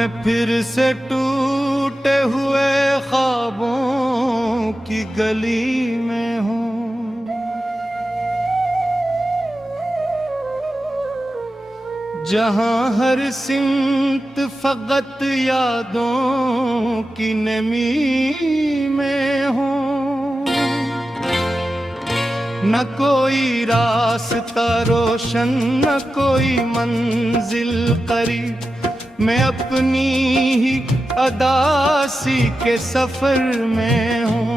मैं फिर से टूटे हुए ख्वाबों की गली में हूँ, जहाँ हर सिमत फकत यादों की नमी में हूँ। न कोई रास्ता रोशन, न कोई मंजिल करीब, मैं अपनी ही अदासी के सफर में हूँ।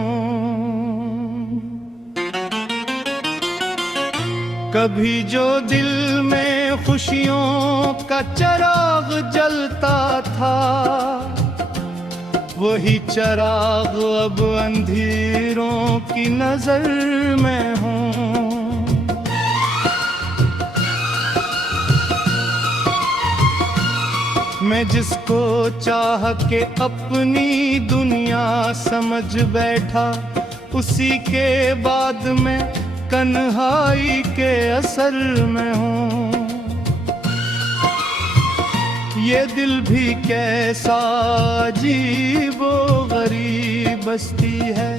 कभी जो दिल में खुशियों का चिराग जलता था, वही चिराग अब अंधेरों की नजर में हूँ। मैं जिसको चाह के अपनी दुनिया समझ बैठा, उसी के बाद मैं तन्हाई के असर में हूँ। ये दिल भी कैसा अजीबो गरीब बस्ती है,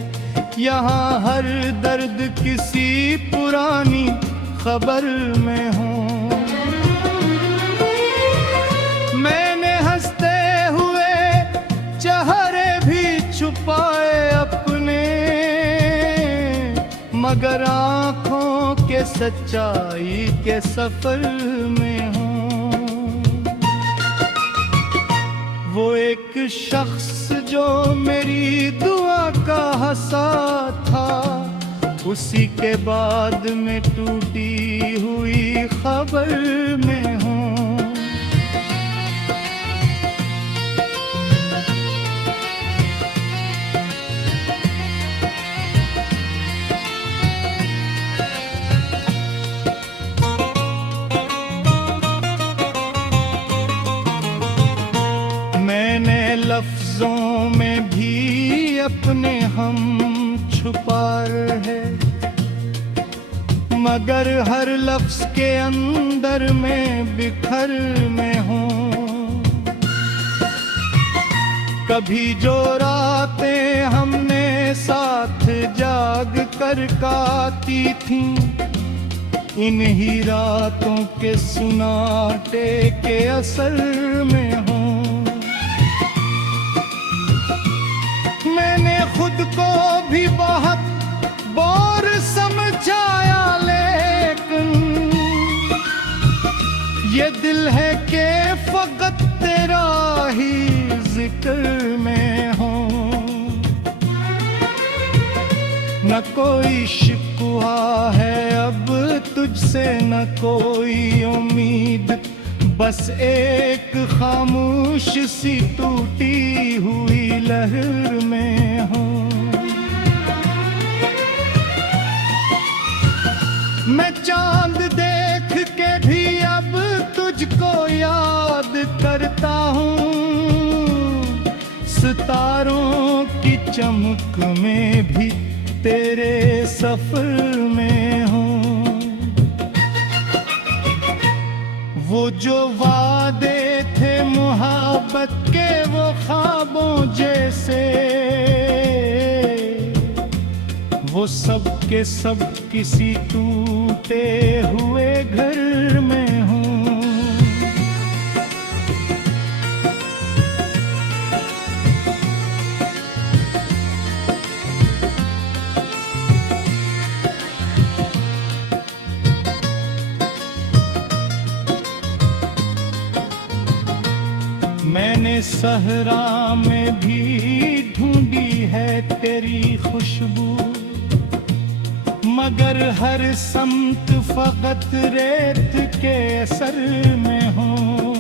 यहाँ हर दर्द किसी पुरानी खबर में हूँ। मैंने हंसते हुए चेहरे भी छुपाए अपने, मगर आँखों के सच्चाई के सफर में हूँ। वो एक शख्स जो मेरी दुआ का हंसा था, उसी के बाद में टूटी हुई खबर में हूँ। मैंने लफ्जों में भी अपने हम छुपा है, मगर हर लफ्ज के अंदर में बिखर में हूँ। कभी जो रातें हमने साथ जाग कर काटी थी, इन्हीं रातों के सुनाटे के असर में हूँ। मैंने खुद को भी बहुत बोर समझाया, लेकिन ये दिल है कि फकत तेरा ही जिक्र में हूँ। न कोई शिकवा है अब तुझसे, न कोई उम्मीद, बस एक खामोश सी टूटी हुई लहर में हूँ। मैं चांद देख के भी अब तुझको याद करता हूँ, सितारों की चमक में भी तेरे सफर में हूँ। वो जो वादे थे मोहब्बत के, वो ख्वाबों जैसे, वो सब के सब किसी टूटे हुए घर में हूँ। मैंने सहरा में भी ढूंढी है तेरी खुशबू, मगर हर समत फकत रेत के असर में हूँ।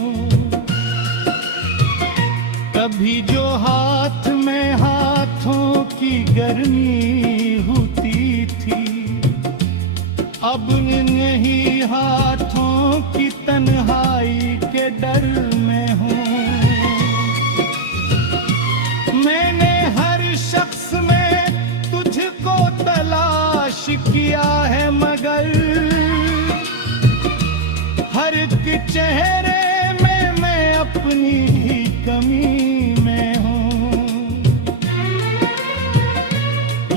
कभी जो हाथ में हाथों की गर्मी होती थी, अब नहीं हाथों की तन्हाई के डर में हूँ। मैंने हर शख्स में तुझको तलाश किया है, मगर हर एक चेहरे में मैं अपनी ही कमी में हूँ।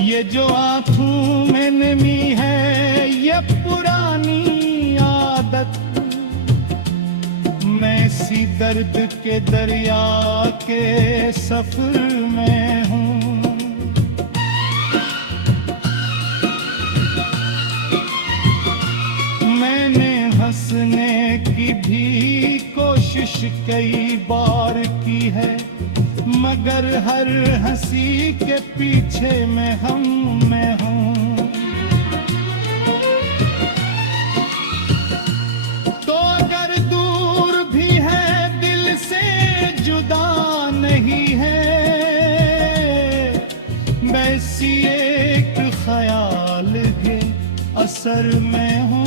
ये जो आँखों में नमी है ये पुरानी आदत, मैं इसी दर्द के दरिया के सफर में हूँ। मैंने हंसने की भी कोशिश कई बार की है, मगर हर हंसी के पीछे मैं हूँ। तो अगर दूर भी है दिल से जुदा नहीं है, मैं इसी एक ख्याल के असर में हूँ।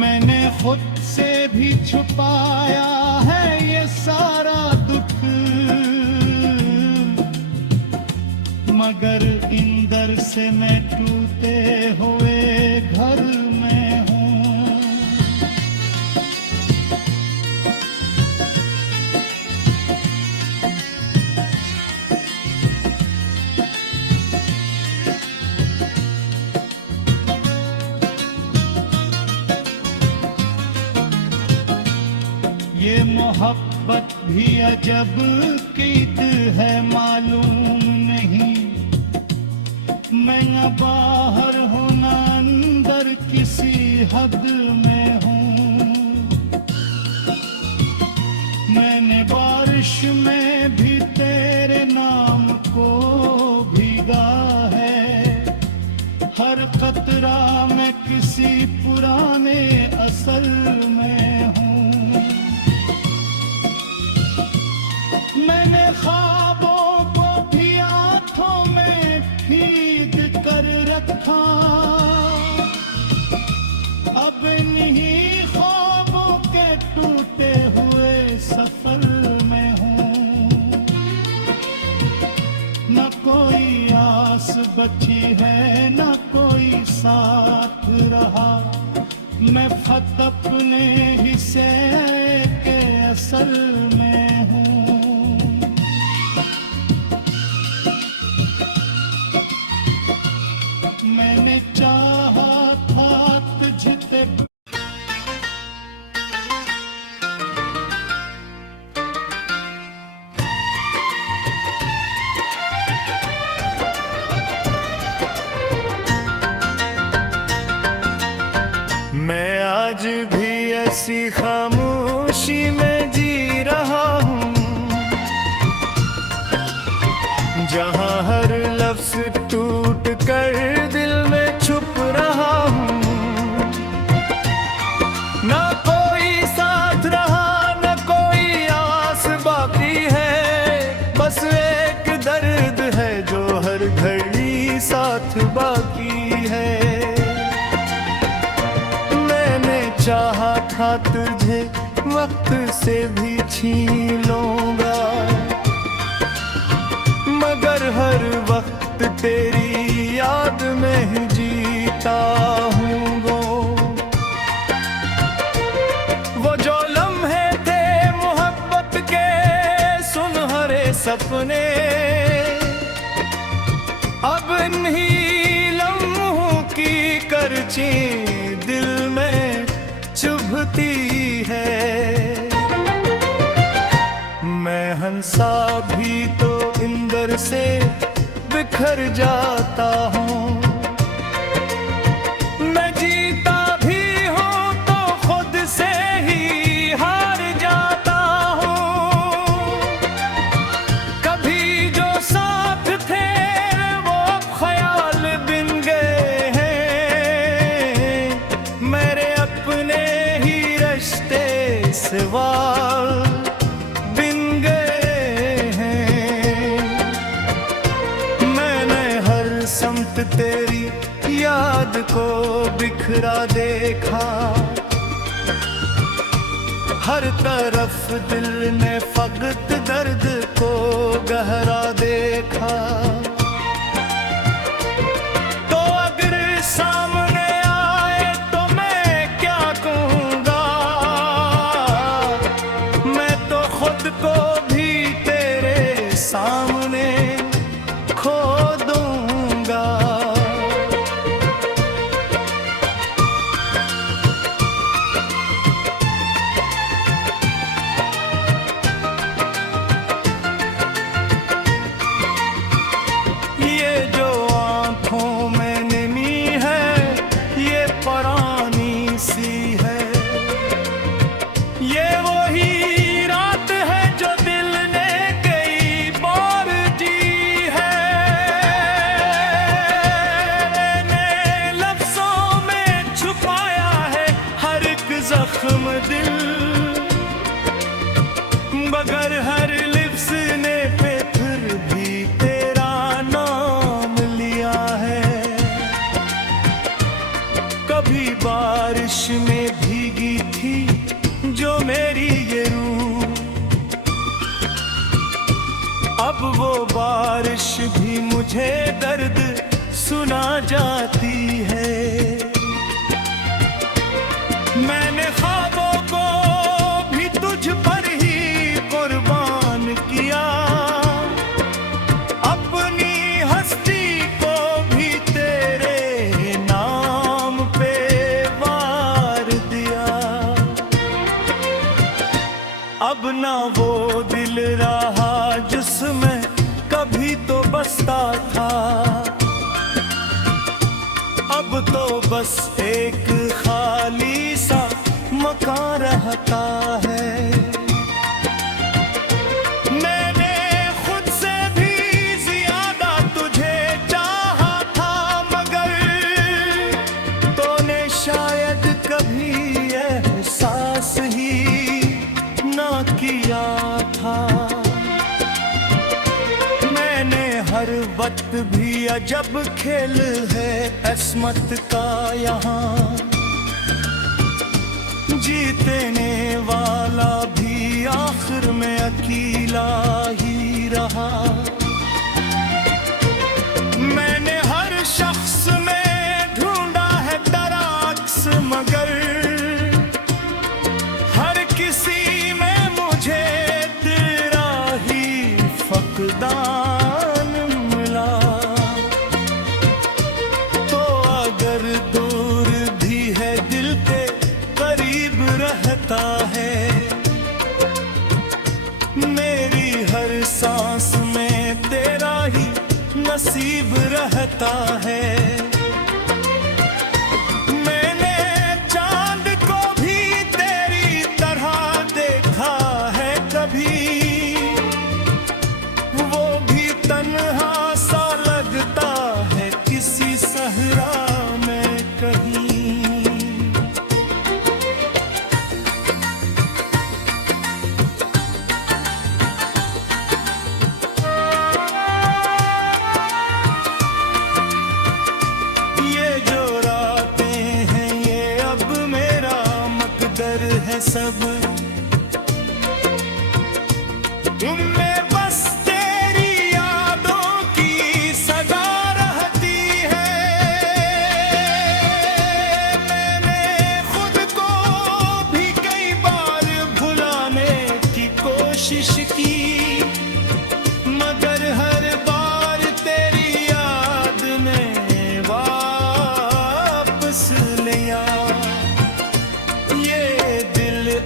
मैंने खुद से भी छुपाया है ये सारा दुख, मगर इंदर से मैं टूटे हुए घर में हूँ। ये मोहब्बत भी अजब कीत है मालूम नहीं, मैं न बाहर हूँ न अंदर किसी हद में हूँ। मैंने बारिश में भी तेरे नाम को भीगा है, हर कतरा मैं किसी पुराने असर में हूँ। मैंने ख्वाबों को भी आँखों में फीद कर रखा, अब इन्हीं ख्वाबों के टूटे हुए सफर में हूँ। न कोई आस बची है न कोई साथ रहा, मैं फत अपने हिस्से के असल में हूँ। मैंने चाहा था तुझसे मैं आज भी ऐसी खामोशी में जी रहा हूँ, जहाँ हर लफ्ज टूट कर दिल में छुप रहा हूँ। ना कोई साथ रहा न कोई आस बाकी है, बस एक दर्द है जो हर घड़ी साथ बाकी है। मैंने चाहा था तुझे वक्त से भी छीन लूंगा, मगर हर वक्त तेरी याद में ही जीता हूँ। वो जो लम्हे थे मोहब्बत के सुनहरे सपने, अब इन्हीं लम्हों की करची दिल में चुभती है। मैं हंसा भी तो इंदर से बिखर जाता हूँ, मैं जीता भी हूँ तो खुद से ही हार जाता हूँ। कभी जो साथ थे वो अब ख्याल बिन गए हैं, मेरे अपने ही रिश्ते सवाल बिन गए हैं। मैंने हर समत तेरी याद को बिखरा देखा, हर तरफ दिल ने फकत दर्द को गहरा देखा। तो अगर सामने आए तो मैं क्या कहूँगा, जख्म दिल, मगर हर लिप्स ने पे फिर भी तेरा नाम लिया है। कभी बारिश में भीगी थी जो मेरी ये रूह, अब वो बारिश भी मुझे दर्द सुना जाती है। मैंने ख्वाबों को भी तुझ पर ही कुर्बान किया, अपनी हस्ती को भी तेरे नाम पे वार दिया। अब ना वो दिल रहा जिसमें कभी तो बसता था, अब तो बस एक खाली सा मकान रहता है। मैंने खुद से भी ज्यादा तुझे चाहा था, मगर तूने शायद कभी एहसास ही ना किया था। मैंने हर वक्त भी अजब खेल है अस्मत का यहाँ, जीतने वाला भी आखिर में अकेला ही रहा। मैंने हर शख्स में ढूंढा है दराक्स, मगर हर किसी में मुझे तेरा ही फकदान मिला। तो अगर दूर भी है दिल के करीब रहता है, मेरी हर सांस में तेरा ही नसीब रहता है। मैंने चांद को भी तेरी तरह देखा है कभी, वो भी तन्हा सा लगता है किसी सहरा में कहीं। सब उनमें बस तेरी यादों की सदा रहती है। मैंने खुद को भी कई बार भुलाने की कोशिश की, मगर हर बार तेरी याद ने वापस लिया।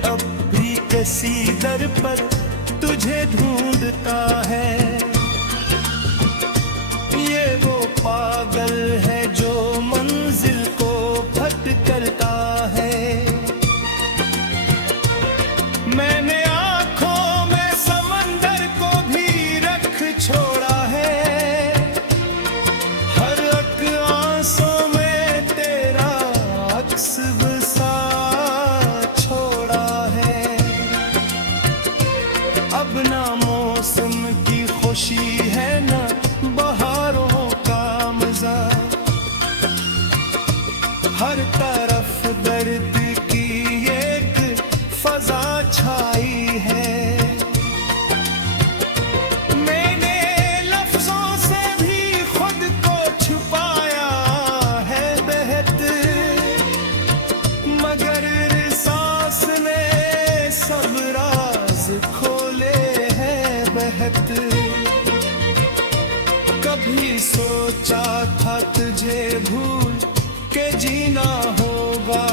अब भी किसी दर पर तुझे ढूंढता है, ये वो पागल है जो मंजिल को भटकता है। मैंने आंखों में समंदर को भी रख छोड़ा है, हर एक आंसू में तेरा अक्स बसा छोड़ा है। अब ना मौसम की खुशी है ना बहारों का मजा, हर तरफ दर्द की एक फजा छाई है। मैंने लफ्जों से भी खुद को छुपाया है बेहद, मगर सांस ने सब राज खोले हैं बहत। कभी सोचा था तुझे भूल के जीना होगा,